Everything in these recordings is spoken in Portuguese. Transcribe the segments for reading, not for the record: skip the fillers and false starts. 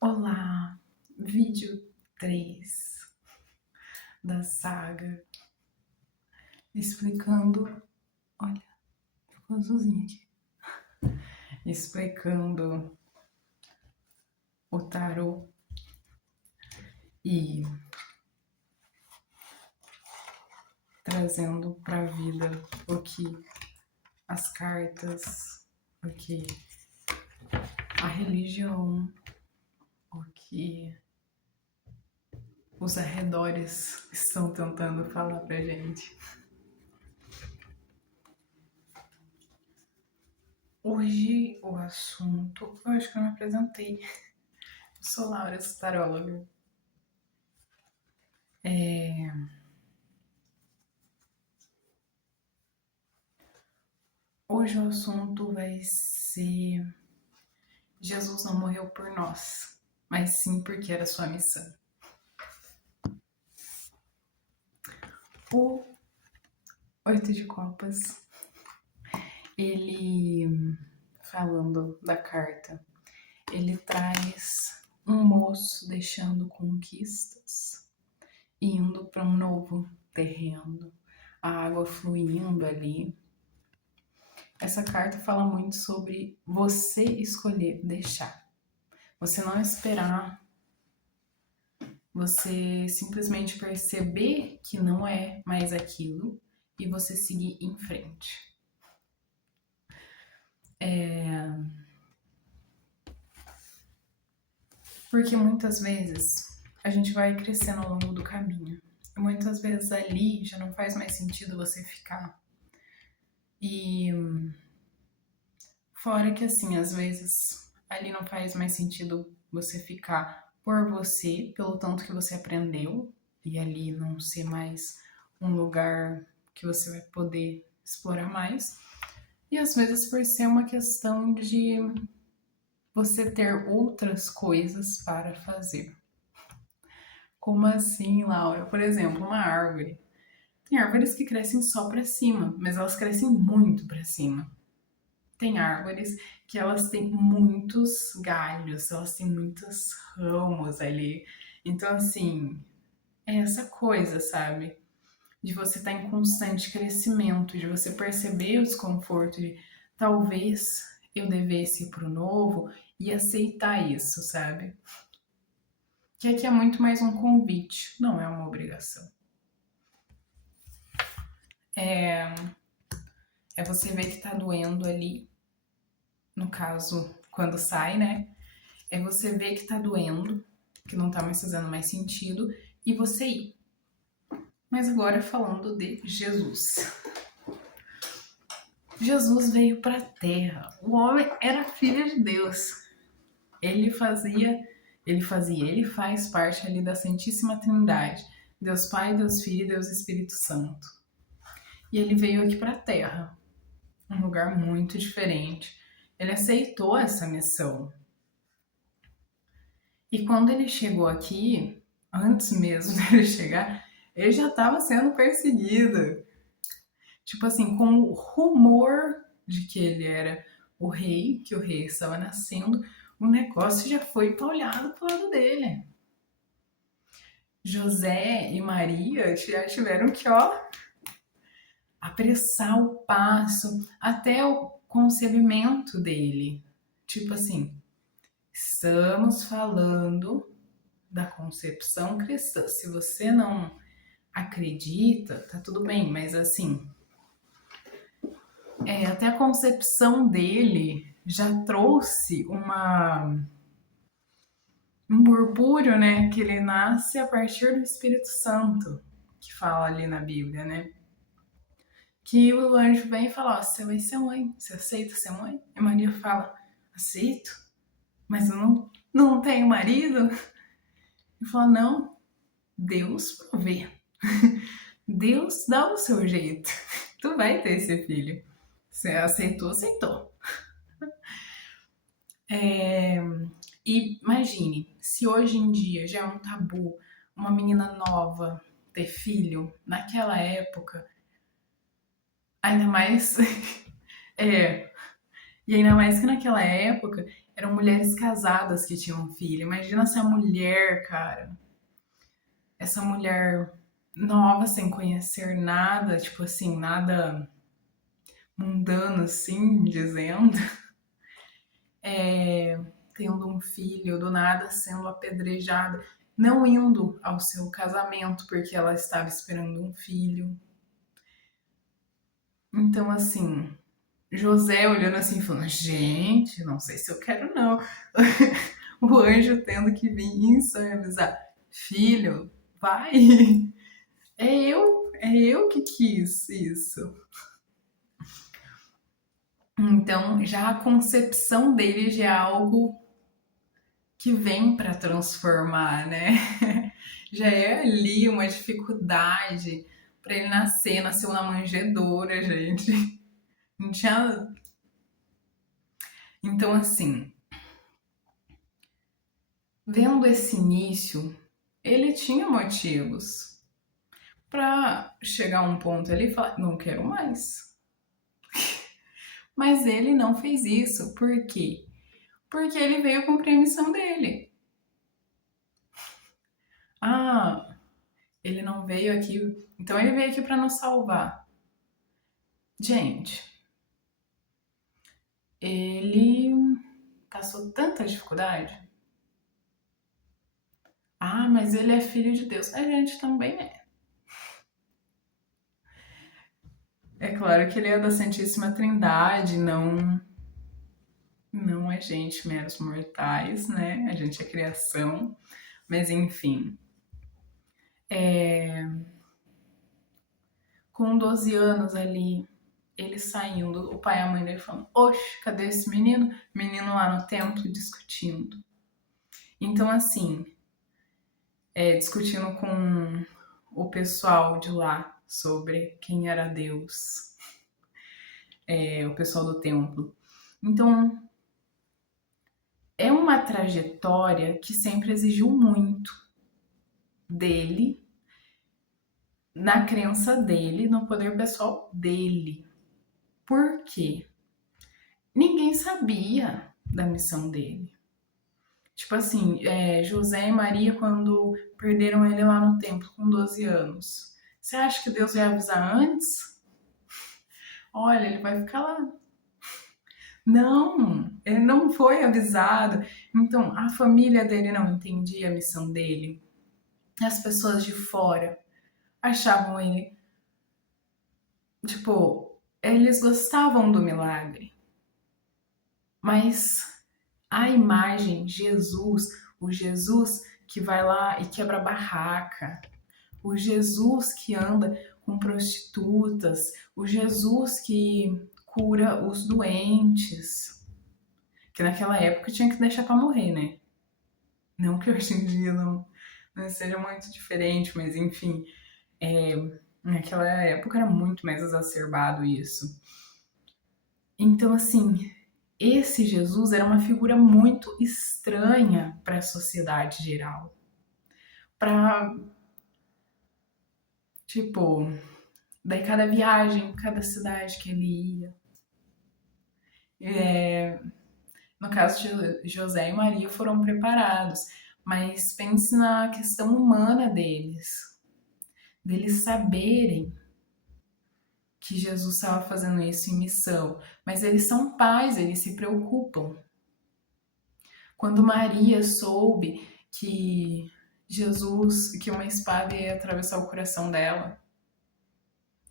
Olá, vídeo 3 da saga explicando, olha, ficou azulzinho aqui, explicando o tarô e trazendo para a vida o que as cartas, o que a religião, o que os arredores estão tentando falar pra gente. Hoje o assunto, eu acho que eu me apresentei. Eu sou Laura, sou taróloga. Hoje o assunto vai ser: Jesus não morreu por nós, mas sim porque era sua missão. O 8 de copas, ele, falando da carta, ele traz um moço deixando conquistas, indo para um novo terreno, a água fluindo ali. Essa carta fala muito sobre você escolher deixar, você não esperar, você simplesmente perceber que não é mais aquilo e você seguir em frente. Porque muitas vezes a gente vai crescendo ao longo do caminho. E muitas vezes ali já não faz mais sentido você ficar. E fora que assim, às vezes ali não faz mais sentido você ficar por você, pelo tanto que você aprendeu, e ali não ser mais um lugar que você vai poder explorar mais. E às vezes por ser uma questão de você ter outras coisas para fazer. Como assim, Laura? Por exemplo, uma árvore. Tem árvores que crescem só para cima, mas elas crescem muito para cima. Tem árvores que elas têm muitos galhos, elas têm muitos ramos ali. Então, assim, é essa coisa, sabe? De você estar em constante crescimento, de você perceber o desconforto de talvez eu devesse ir pro novo e aceitar isso, sabe? Que aqui é muito mais um convite, não é uma obrigação. É você ver que tá doendo ali, no caso, quando sai, né? É você ver que tá doendo, que não tá mais fazendo mais sentido, e você ir. Mas agora falando de Jesus. Jesus veio pra Terra. O homem era filho de Deus. Ele faz parte ali da Santíssima Trindade. Deus Pai, Deus Filho e Deus Espírito Santo. E ele veio aqui pra Terra. Um lugar muito diferente. Ele aceitou essa missão. E quando ele chegou aqui, antes mesmo dele chegar, ele já estava sendo perseguido. Tipo assim, com o rumor de que ele era o rei, que o rei estava nascendo, o negócio já foi paulhado pro lado dele. José e Maria já tiveram que, apressar o passo até o concebimento dele. Tipo assim, estamos falando da concepção cristã. Se você não acredita, tá tudo bem, mas assim, até a concepção dele já trouxe um burbúrio, né? Que ele nasce a partir do Espírito Santo, que fala ali na Bíblia, né? Que o anjo vem e fala: você vai ser mãe, você aceita ser mãe? E Maria fala: aceito, mas eu não tenho marido. Ele fala: não, Deus provê. Deus dá o seu jeito. Tu vai ter esse filho. Você aceitou, aceitou. E imagine, se hoje em dia já é um tabu uma menina nova ter filho, naquela época, ainda mais. E ainda mais que naquela época eram mulheres casadas que tinham filho. Imagina essa mulher, cara. Essa mulher nova, sem conhecer nada, tipo assim, nada mundano, assim, dizendo, tendo um filho, do nada sendo apedrejada, não indo ao seu casamento porque ela estava esperando um filho. Então, assim, José olhando assim, falando: gente, não sei se eu quero, não. O anjo tendo que vir em sonho avisar: filho, vai. É eu que quis isso. Então, já a concepção dele já é algo que vem para transformar, né? Já é ali uma dificuldade para ele nascer, nasceu na manjedoura, gente. Não tinha. Então, assim, vendo esse início, ele tinha motivos para chegar a um ponto ali e falar: não quero mais. Mas ele não fez isso. Por quê? Porque ele veio cumprir a missão dele. Ah, ele não veio aqui. Então ele veio aqui para nos salvar. Gente, ele passou tanta dificuldade. Ah, mas ele é filho de Deus. A gente também é. É claro que ele é da Santíssima Trindade, não é gente, meros mortais, né? A gente é criação. Mas enfim, com 12 anos ali, ele saindo, o pai e a mãe dele falando: oxe, cadê esse menino? Menino lá no templo discutindo. Então, assim, discutindo com o pessoal de lá sobre quem era Deus, o pessoal do templo. Então, é uma trajetória que sempre exigiu muito dele, na crença dele, no poder pessoal dele. Por quê? Ninguém sabia da missão dele. Tipo assim, José e Maria, quando perderam ele lá no templo com 12 anos. Você acha que Deus ia avisar antes? Olha, ele vai ficar lá. Não, ele não foi avisado. Então, a família dele não entendia a missão dele. As pessoas de fora achavam ele, tipo, eles gostavam do milagre. Mas a imagem, Jesus, o Jesus que vai lá e quebra a barraca, o Jesus que anda com prostitutas, o Jesus que cura os doentes, que naquela época tinha que deixar para morrer, né? Não que hoje em dia não seja muito diferente, mas enfim, naquela época era muito mais exacerbado isso. Então, assim, esse Jesus era uma figura muito estranha para a sociedade geral. Para, tipo, daí cada viagem, cada cidade que ele ia. No caso de José e Maria foram preparados, mas pense na questão humana deles saberem que Jesus estava fazendo isso em missão, mas eles são pais, eles se preocupam. Quando Maria soube que que uma espada ia atravessar o coração dela,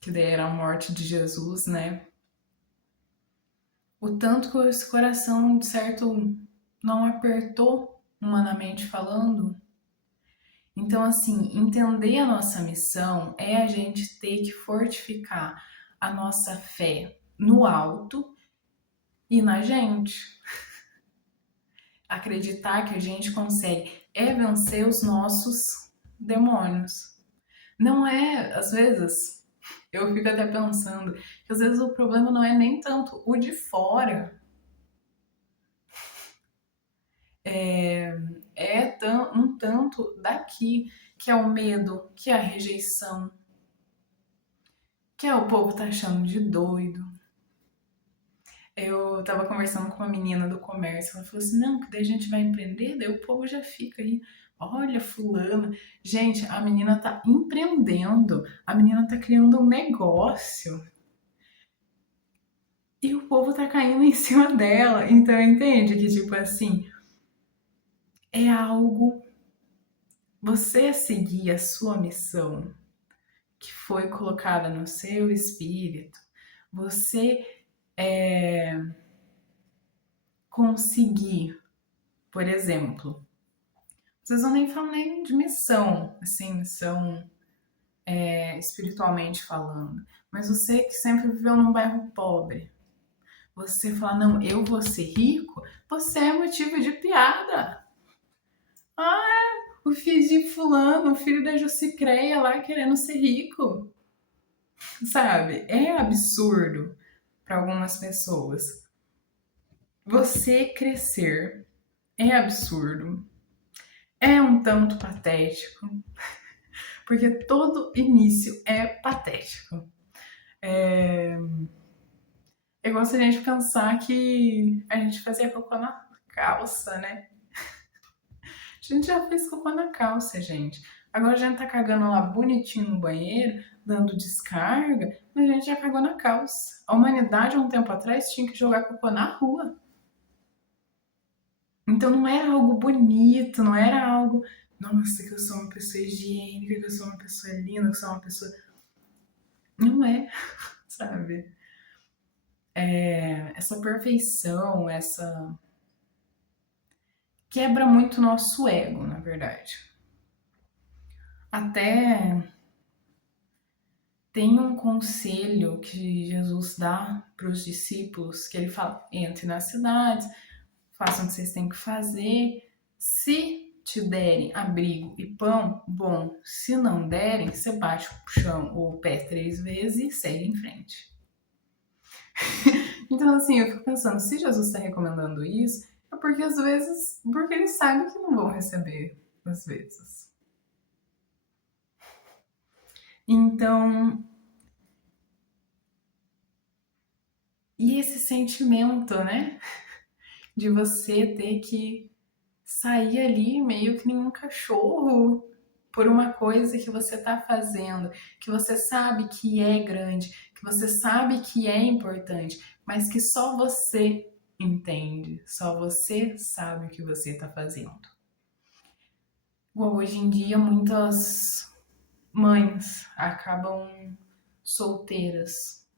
que daí era a morte de Jesus, né? O tanto que esse coração, de certo, não apertou, humanamente falando. Então, assim, entender a nossa missão é a gente ter que fortificar a nossa fé no alto e na gente. Acreditar que a gente consegue vencer os nossos demônios. Não é, às vezes, eu fico até pensando que às vezes o problema não é nem tanto o de fora, um tanto daqui, que é o medo, que é a rejeição, que é o povo tá achando de doido, Eu tava conversando com uma menina do comércio, ela falou assim, não, que daí a gente vai empreender, daí o povo já fica aí, olha fulana. Gente, a menina tá empreendendo, a menina tá criando um negócio e o povo tá caindo em cima dela. Então entende que tipo assim, é algo, você seguir a sua missão que foi colocada no seu espírito, você conseguir, por exemplo, vocês não nem falam nem de missão, assim, missão espiritualmente falando, mas você que sempre viveu num bairro pobre, você falar, não, eu vou ser rico, você é motivo de piada. Ah, o filho de fulano, o filho da Jussicreia lá querendo ser rico, sabe? É absurdo para algumas pessoas. Você crescer é absurdo, é um tanto patético, porque todo início é patético. Eu gosto de a gente pensar que a gente fazia cocô na calça, né? A gente já fez cocô na calça, gente. Agora a gente tá cagando lá bonitinho no banheiro, dando descarga, mas a gente já cagou na calça. A humanidade, há um tempo atrás, tinha que jogar cocô na rua. Então não era algo bonito, não era algo, nossa, que eu sou uma pessoa higiênica, que eu sou uma pessoa linda, que eu sou uma pessoa. Não é, sabe? Essa perfeição, essa. Quebra muito o nosso ego, na verdade. Até tem um conselho que Jesus dá para os discípulos, que ele fala: entre nas cidades, façam o que vocês têm que fazer. Se te derem abrigo e pão, bom. Se não derem, você bate o chão ou o pé 3 vezes e segue em frente. Então, assim, eu fico pensando, se Jesus está recomendando isso, é porque às vezes, porque ele sabe que não vão receber, às vezes. Então, e esse sentimento, né, de você ter que sair ali meio que nem um cachorro por uma coisa que você está fazendo, que você sabe que é grande, que você sabe que é importante, mas que só você entende, só você sabe o que você está fazendo. Igual hoje em dia, muitas mães acabam solteiras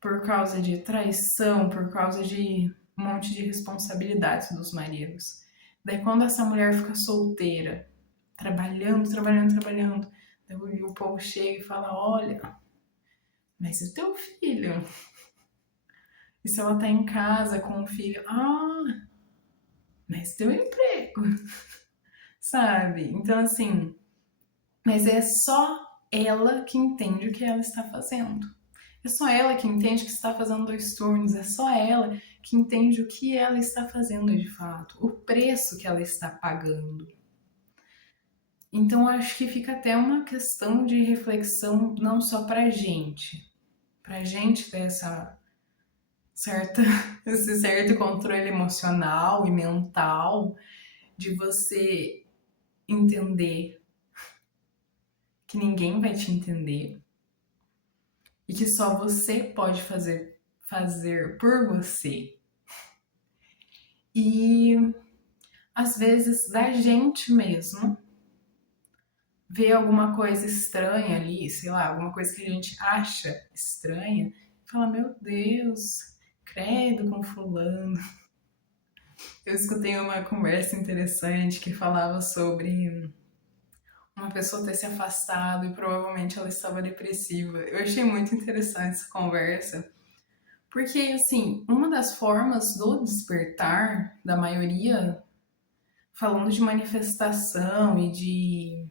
por causa de traição, por causa de um monte de responsabilidades dos maridos. Daí, quando essa mulher fica solteira, trabalhando, trabalhando, trabalhando, daí o povo chega e fala: olha, mas e o teu filho? E se ela tá em casa com o filho? Ah, mas teu emprego, sabe? Então, assim, mas é só ela que entende o que ela está fazendo. É só ela que entende que está fazendo 2 turnos, é só ela que entende o que ela está fazendo de fato, o preço que ela está pagando. Então acho que fica até uma questão de reflexão não só pra gente ter certa, esse certo controle emocional e mental de você entender que ninguém vai te entender e que só você pode fazer por você. E às vezes da gente mesmo ver alguma coisa estranha ali, sei lá, alguma coisa que a gente acha estranha, e fala, meu Deus, credo com fulano. Eu escutei uma conversa interessante que falava sobre uma pessoa ter se afastado e provavelmente ela estava depressiva. Eu achei muito interessante essa conversa, porque assim, uma das formas do despertar da maioria, falando de manifestação e de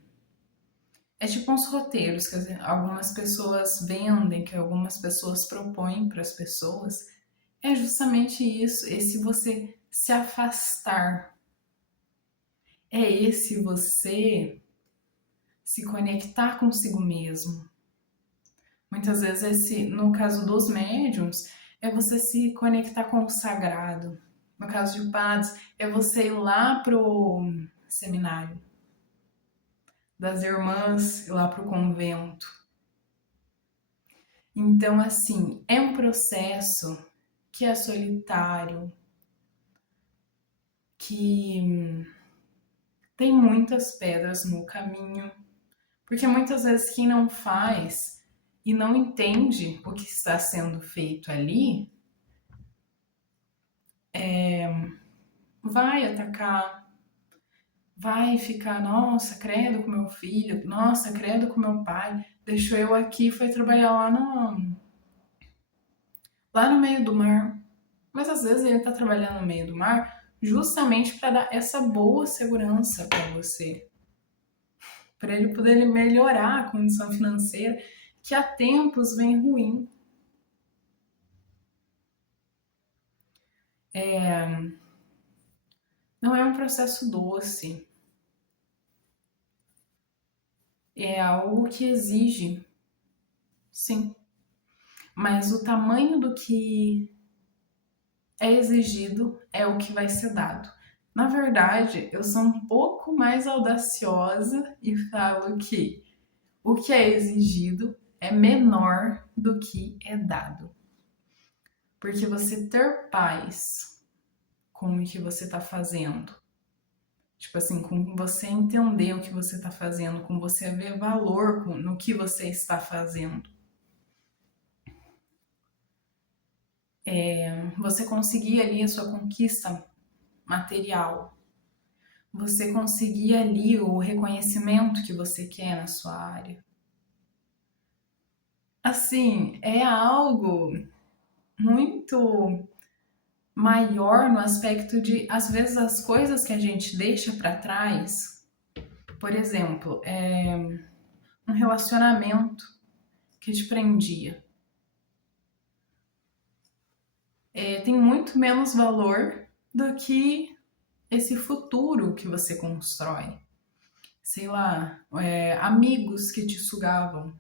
é tipo uns roteiros que algumas pessoas vendem, que algumas pessoas propõem para as pessoas. É justamente isso, esse você se afastar. É esse você se conectar consigo mesmo. Muitas vezes, no caso dos médiums, é você se conectar com o sagrado. No caso de padres, é você ir lá pro seminário das irmãs, ir lá pro convento. Então, assim, é um processo que é solitário, que tem muitas pedras no caminho, porque muitas vezes quem não faz e não entende o que está sendo feito ali, vai atacar, vai ficar, nossa, credo com meu filho, nossa, credo com meu pai, deixou eu aqui e foi trabalhar lá no meio do mar. Mas às vezes ele está trabalhando no meio do mar justamente para dar essa boa segurança para você, para ele poder melhorar a condição financeira, que há tempos vem ruim. Não é um processo doce, é algo que exige, sim, mas o tamanho do que é exigido é o que vai ser dado. Na verdade, eu sou um pouco mais audaciosa e falo que o que é exigido é menor do que é dado. Porque você ter paz com o que você está fazendo, tipo assim, com você entender o que você está fazendo, com você ver valor no que você está fazendo, você conseguir ali a sua conquista material, você conseguir ali o reconhecimento que você quer na sua área. Assim, é algo muito maior no aspecto de, às vezes, as coisas que a gente deixa para trás, por exemplo, um relacionamento que te prendia, tem muito menos valor do que esse futuro que você constrói. Sei lá, amigos que te sugavam.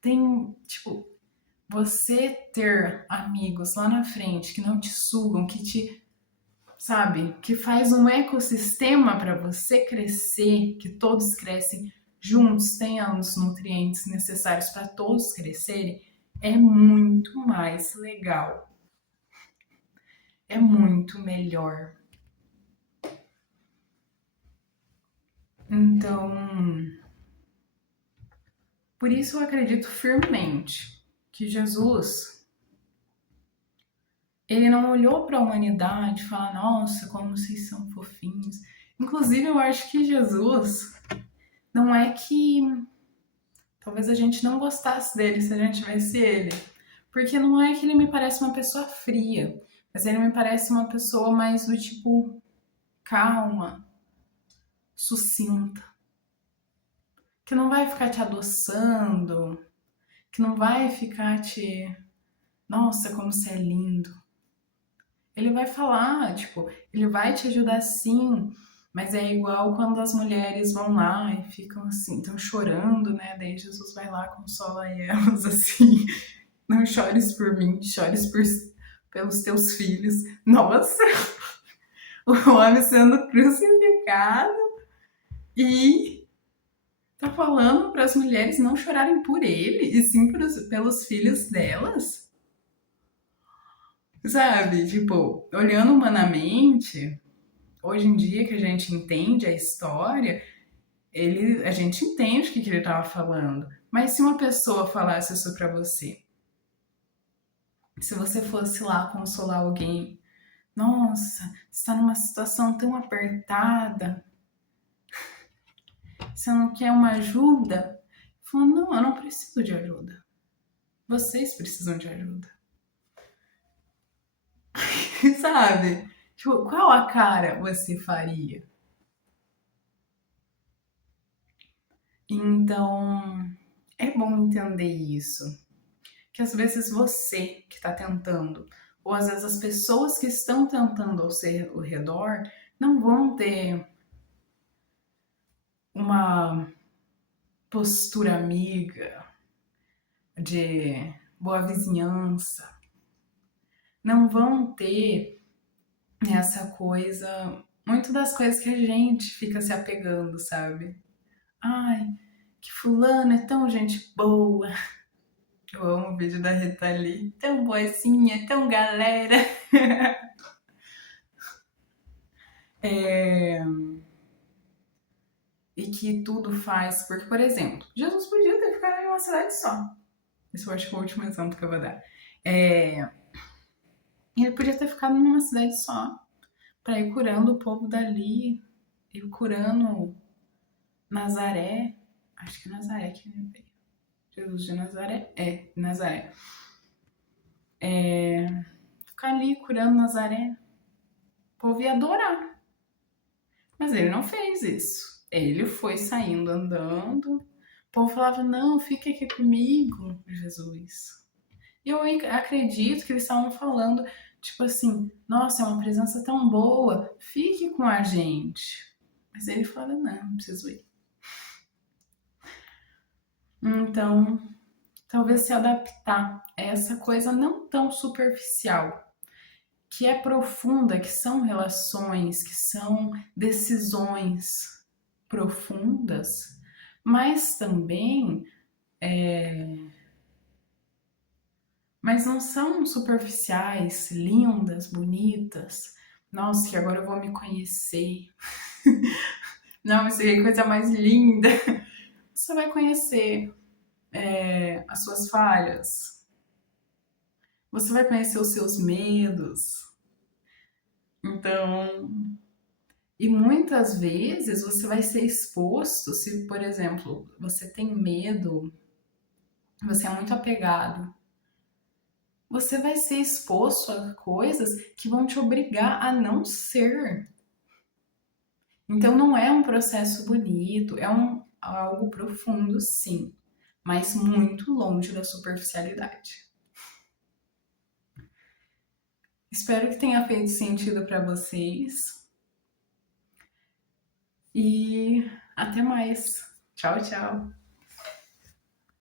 Tem, tipo, você ter amigos lá na frente que não te sugam, que te, sabe, que faz um ecossistema para você crescer, que todos crescem juntos, tenham os nutrientes necessários para todos crescerem, é muito mais legal. É muito melhor. Então, por isso eu acredito firmemente que Jesus, ele não olhou para a humanidade e falou, nossa, como vocês são fofinhos. Inclusive, eu acho que Jesus não é que talvez a gente não gostasse dele se a gente tivesse ele. Porque não é que ele me parece uma pessoa fria, mas ele me parece uma pessoa mais do tipo calma, sucinta, que não vai ficar te adoçando, que não vai ficar te, nossa, como você é lindo. Ele vai falar, tipo, ele vai te ajudar sim, mas é igual quando as mulheres vão lá e ficam assim, estão chorando, né? Daí Jesus vai lá, consola elas assim. Não chores por mim, chores pelos teus filhos. Nossa, o homem sendo crucificado e tá falando para as mulheres não chorarem por ele, e sim pelos filhos delas. Sabe? Tipo, olhando humanamente, hoje em dia que a gente entende a história, a gente entende o que ele estava falando. Mas se uma pessoa falasse isso para você, se você fosse lá consolar alguém, nossa, você está numa situação tão apertada, você não quer uma ajuda? Falou, não, eu não preciso de ajuda. Vocês precisam de ajuda. Sabe? Tipo, qual a cara você faria? Então, é bom entender isso. Que às vezes você que está tentando, ou às vezes as pessoas que estão tentando ao seu redor, não vão ter uma postura amiga de boa vizinhança. Não vão ter essa coisa, muito das coisas que a gente fica se apegando, sabe? Ai, que fulano é tão gente boa. Eu amo o vídeo da Rita Lee. Tão boazinha, tão galera. É, e que tudo faz. Porque, por exemplo, Jesus podia ter ficado em uma cidade só. Esse eu acho que é o último exemplo que eu vou dar. Ele podia ter ficado numa cidade só, para ir curando o povo dali, ir curando Nazaré. Acho que é Nazaré que ele veio. Jesus de Nazaré? É, Nazaré. Ficar ali curando Nazaré. O povo ia adorar. Mas ele não fez isso. Ele foi saindo andando. O povo falava: não, fica aqui comigo, Jesus. E eu acredito que eles estavam falando, tipo assim: nossa, é uma presença tão boa, fique com a gente. Mas ele falava: não preciso ir. Então, talvez se adaptar a essa coisa não tão superficial, que é profunda, que são relações, que são decisões profundas, mas também, mas não são superficiais, lindas, bonitas. Nossa, que agora eu vou me conhecer. Não, isso aí é a coisa mais linda. Você vai conhecer as suas falhas, você vai conhecer os seus medos. Então, e muitas vezes você vai ser exposto, se, por exemplo, você tem medo, você é muito apegado, você vai ser exposto a coisas que vão te obrigar a não ser. Então não é um processo bonito, é algo profundo, sim, mas muito longe da superficialidade. Espero que tenha feito sentido para vocês e até mais. Tchau, tchau.